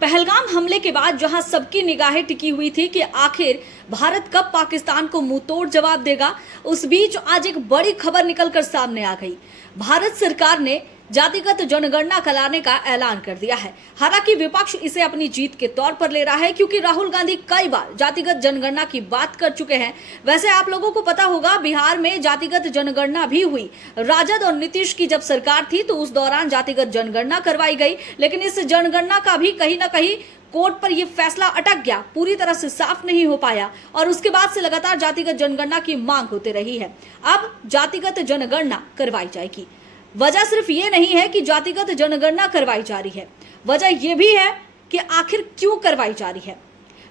पहलगाम हमले के बाद जहां सबकी निगाहें टिकी हुई थी कि आखिर भारत कब पाकिस्तान को मुंहतोड़ जवाब देगा, उस बीच आज एक बड़ी खबर निकलकर सामने आ गई। भारत सरकार ने जातिगत जनगणना कराने का ऐलान कर दिया है। हालांकि विपक्ष इसे अपनी जीत के तौर पर ले रहा है, क्योंकि राहुल गांधी कई बार जातिगत जनगणना की बात कर चुके हैं। वैसे आप लोगों को पता होगा, बिहार में जातिगत जनगणना भी हुई। राजद और नीतीश की जब सरकार थी तो उस दौरान जातिगत जनगणना करवाई गई, लेकिन इस जनगणना का भी कहीं ना कहीं कोर्ट पर यह फैसला अटक गया, पूरी तरह से साफ नहीं हो पाया और उसके बाद से लगातार जातिगत जनगणना की मांग होती रही है। अब जातिगत जनगणना करवाई जाएगी। वजह सिर्फ ये नहीं है कि जातिगत जनगणना करवाई जा रही है, वजह यह भी है कि आखिर क्यों करवाई जा रही है।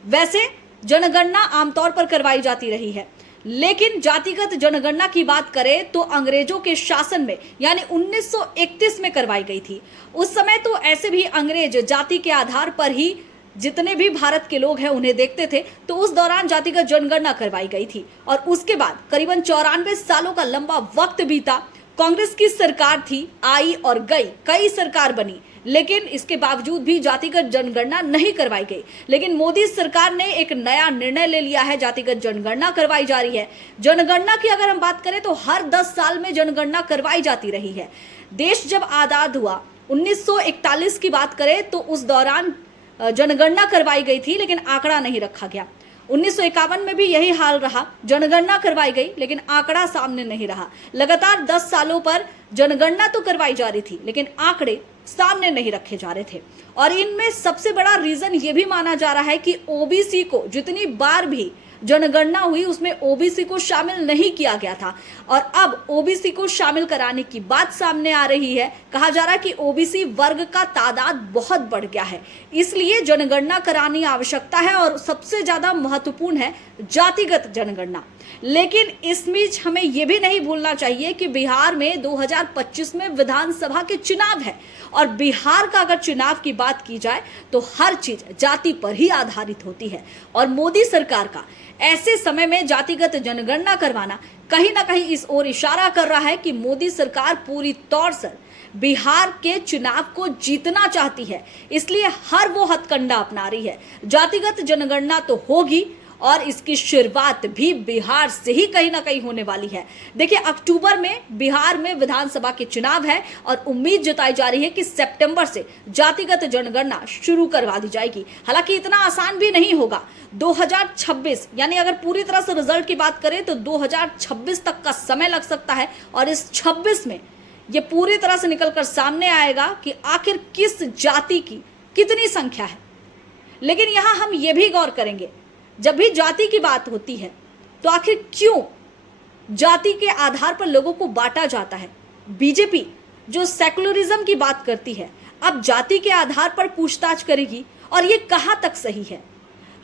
वैसे जनगणना आमतौर पर करवाई जाती रही है, लेकिन जातिगत जनगणना की बात करें तो अंग्रेजों के शासन में यानी 1931 में करवाई गई थी। उस समय तो ऐसे भी अंग्रेज जाति के आधार पर ही जितने भी भारत के लोग हैं उन्हें देखते थे, तो उस दौरान जातिगत जनगणना करवाई गई थी। और उसके बाद करीबन 94 सालों का लंबा वक्त बीता। कांग्रेस की सरकार थी, आई और गई, कई सरकार बनी, लेकिन इसके बावजूद भी जातिगत जनगणना नहीं करवाई गई। लेकिन मोदी सरकार ने एक नया निर्णय ले लिया है, जातिगत जनगणना करवाई जा रही है। जनगणना की अगर हम बात करें तो हर 10 साल में जनगणना करवाई जाती रही है। देश जब आजाद हुआ 1941 की बात करें तो उस दौरान जनगणना करवाई गई थी, लेकिन आंकड़ा नहीं रखा गया। 1951 में भी यही हाल रहा, जनगणना करवाई गई लेकिन आंकड़ा सामने नहीं रहा। लगातार 10 सालों पर जनगणना तो करवाई जा रही थी, लेकिन आंकड़े सामने नहीं रखे जा रहे थे। और इनमें सबसे बड़ा रीजन ये भी माना जा रहा है कि ओबीसी को जितनी बार भी जनगणना हुई उसमें ओबीसी को शामिल नहीं किया गया था, और अब ओबीसी को शामिल कराने की बात सामने आ रही है। कहा जा रहा है कि ओबीसी वर्ग का तादाद बहुत बढ़ गया है, इसलिए जनगणना करानी आवश्यकता है और सबसे ज्यादा महत्वपूर्ण है जातिगत जनगणना। लेकिन इस बीच हमें यह भी नहीं भूलना चाहिए कि बिहार में 2025 में विधानसभा के चुनाव है, और बिहार का अगर चुनाव की बात की जाए तो हर चीज जाति पर ही आधारित होती है। और मोदी सरकार का ऐसे समय में जातिगत जनगणना करवाना कहीं ना कहीं इस ओर इशारा कर रहा है कि मोदी सरकार पूरी तौर से बिहार के चुनाव को जीतना चाहती है, इसलिए हर वो हथकंडा अपना रही है। जातिगत जनगणना तो होगी और इसकी शुरुआत भी बिहार से ही कहीं ना कहीं होने वाली है। देखिए, अक्टूबर में बिहार में विधानसभा के चुनाव है और उम्मीद जताई जा रही है कि सितंबर से जातिगत जनगणना शुरू करवा दी जाएगी। हालांकि इतना आसान भी नहीं होगा। 2026 यानी अगर पूरी तरह से रिजल्ट की बात करें तो 2026 तक का समय लग सकता है, और इस 26 में ये पूरी तरह से निकलकर सामने आएगा कि आखिर किस जाति की कितनी संख्या है। लेकिन यहां हम ये भी गौर करेंगे, जब भी जाति की बात होती है तो आखिर क्यों जाति के आधार पर लोगों को बांटा जाता है। बीजेपी जो सेकुलरिज्म की बात करती है, अब जाति के आधार पर पूछताछ करेगी, और ये कहां तक सही है।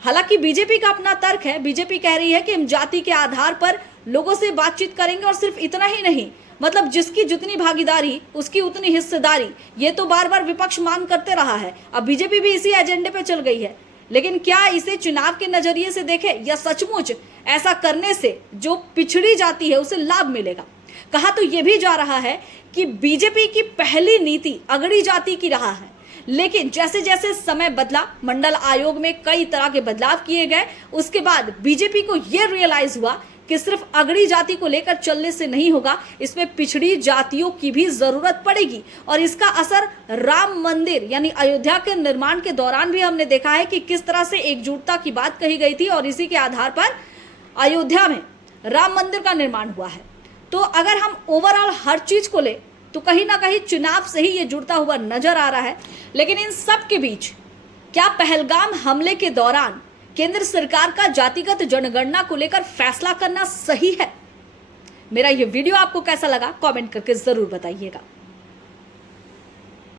हालांकि बीजेपी का अपना तर्क है। बीजेपी कह रही है कि हम जाति के आधार पर लोगों से बातचीत करेंगे, और सिर्फ इतना ही नहीं, मतलब जिसकी जितनी भागीदारी उसकी उतनी हिस्सेदारी। ये तो बार बार विपक्ष मांग करते रहा है, अब बीजेपी भी इसी एजेंडे पे चल गई है। लेकिन क्या इसे चुनाव के नजरिए से देखें, या सचमुच ऐसा करने से जो पिछड़ी जाती है उसे लाभ मिलेगा। कहा तो यह भी जा रहा है कि बीजेपी की पहली नीति अगड़ी जाति की रहा है, लेकिन जैसे जैसे समय बदला, मंडल आयोग में कई तरह के बदलाव किए गए, उसके बाद बीजेपी को यह रियलाइज हुआ कि सिर्फ अगड़ी जाति को लेकर चलने से नहीं होगा, इसमें पिछड़ी जातियों की भी जरूरत पड़ेगी। और इसका असर राम मंदिर यानी अयोध्या के निर्माण के दौरान भी हमने देखा है कि किस तरह से एकजुटता की बात कही गई थी, और इसी के आधार पर अयोध्या में राम मंदिर का निर्माण हुआ है। तो अगर हम ओवरऑल हर चीज को ले तो कहीं ना कहीं चुनाव से ही ये जुड़ता हुआ नजर आ रहा है। लेकिन इन सब के बीच क्या पहलगाम हमले के दौरान केंद्र सरकार का जातिगत जनगणना को लेकर फैसला करना सही है? मेरा ये वीडियो आपको कैसा लगा, कमेंट करके जरूर बताइएगा।